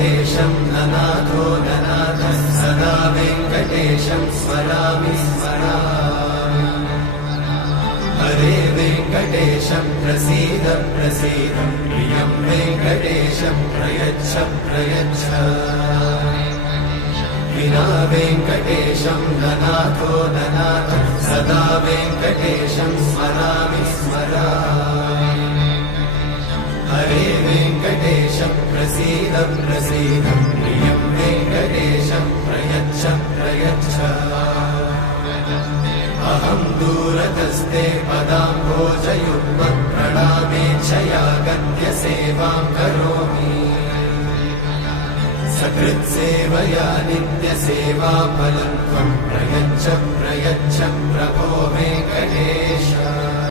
वेङ्कटेशं ननाथो ननाथः सदा वेङ्कटेशं स्मरामि स्मरामि हरे वेङ्कटेशं प्रसीद प्रसीद प्रियं वेङ्कटेशं प्रयच्छ प्रयच्छ विना वेङ्कटेशं ननाथो ननाथः सदा वेङ्कटेशं स्मरामि स्मरामि हरे वेङ्कटेशं प्रसीद प्रसीद प्रियं वेङ्कटेशं प्रयच्छ प्रयच्छ अहं दूरतस्ते पदाम्भोजयुग्मत् प्रणामेच्छया गद्यसेवां करोमि सकृत्सेवया नित्यसेवाफलं त्वं प्रयच्छ प्रयच्छ प्रभो वेङ्कटेश।